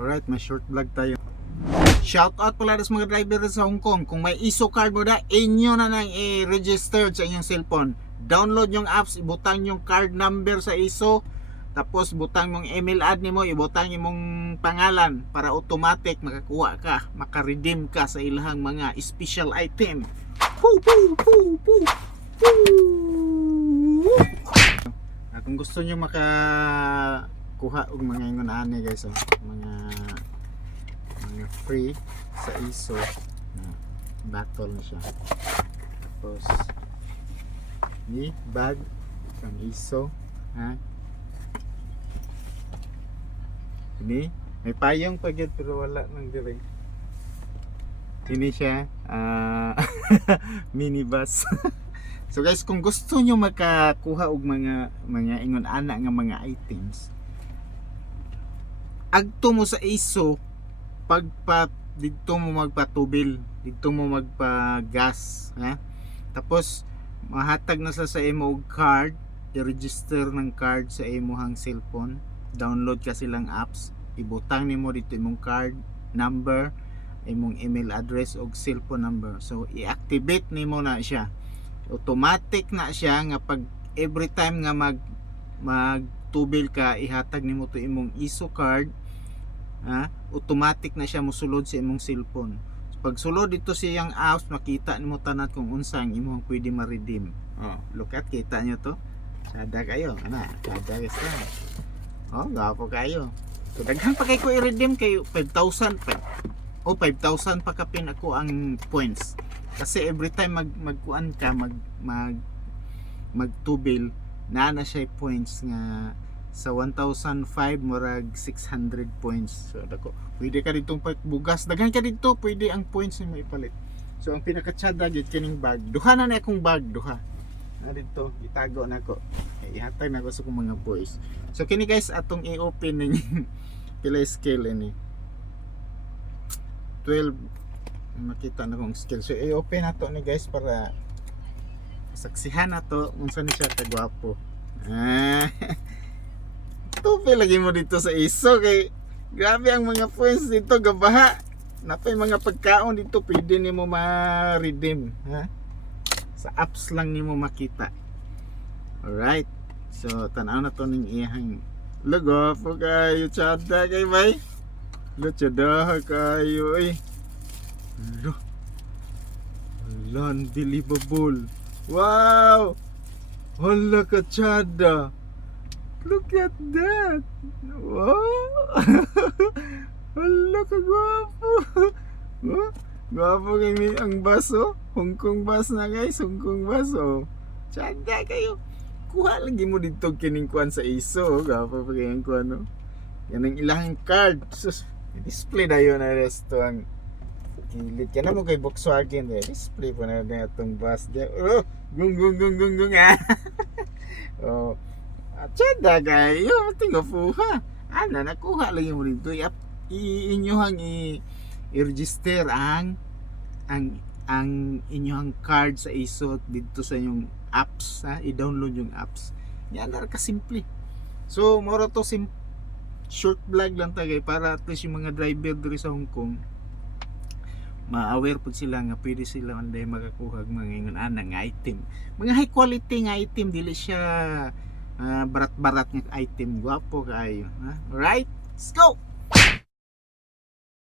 Alright, may short vlog tayo. Shout out pala sa mga driver sa Hong Kong. Kung may ISO card mo na, inyo na nang i-register sa inyong cellphone. Download yung apps, ibutang yung card number sa ISO, tapos butang yung email ad nimo, ibutang imong pangalan para automatic makakuha ka, maka-redeem ka sa ilahang mga special item. Poo, poo, poo, poo, poo. Kung gusto nyo makakuha og mga ingon ani guys, mga free sa ISO, battle na siya. Tapos ni bag ng ISO, ini may payong pagid pero wala nang dire. Ini siya minibus. So guys, kung gusto nyo makakuha og mga ingon ana nga mga items, agto mo sa ISO, dito mo magpatubil, dito mo magpa-gas, tapos mahatag na sa imo og card, i-register ng card sa imong cellphone, download ka silang apps, ibutang nimo dito imong card number, imong email address og cellphone number. So i-activate nimo na siya. Automatic na siya nga pag every time nga magtubil ka, ihatag nimo to imong ISO card, automatic na siya mosulod sa imong cellphone. So, pag sulod dito siyang apps, makita nimo tanan kung unsang imong pwede ma-redeem. Look at, kita nyo to, sada kayo, sada guys lang. Gapo kayo. So daghan pa kay ko i-redeem kayo 5,000 pa kapin ako ang points. Kasi every time magkuan ka, magtubil, na siya points nga sa 1,005 murag 600 points. So dako, pwede ka ditong bugas, daghan ka dito, pwede ang points mo ipalit. So ang pinaka-tsada gid kining bag, duha na akong bag, duha na dito, itago na ko, ihatag na ko sa mga boys. So kini guys, atong i-open ninyo pila scale ini 12, makita na kong scale. So i-open na to ni guys para saksihan na to unsa ni siya kagwapo. Tupi lagi mo dito sa ISO kay grabe ang mga points dito, gabaha. Napay mga pagkaon dito pwede nimo ma-redeem, sa apps lang nimo makita. Alright, so tanaw na to ning iyang logo po kayo, tsada kay bay, tsada kayo unbelievable. Wow, hala ka tsada. Look at that! Wow! Hala ka gwapo! Gwapo kayo ang baso. Hong Kong bus na guys, Hong Kong bus. Tsada kayo. Kuha lagi mo dito kiningkuan sa ISO. Gwapo pa kayo ang kuano. Yan ang ilang card. Sus, display na yun na resto ang kilid. Yan na mo kay Volkswagen. Display pa na itong bus. Gung. Tsada kayo, tingo po ha. Nakuha lagi mo dito. Inyuhang i-register ang inyuhang card sa ISO dito sa inyong apps, i-download yung apps. Yan na kasimple. So, moro to short vlog lang tagay para at least yung mga driver dito sa Hong Kong ma-aware po sila nga pwede sila anday makakuha mga ingon anang item. Mga high quality nga item, dili siya barat-barat ng item. Gwapo kayo, alright, let's go.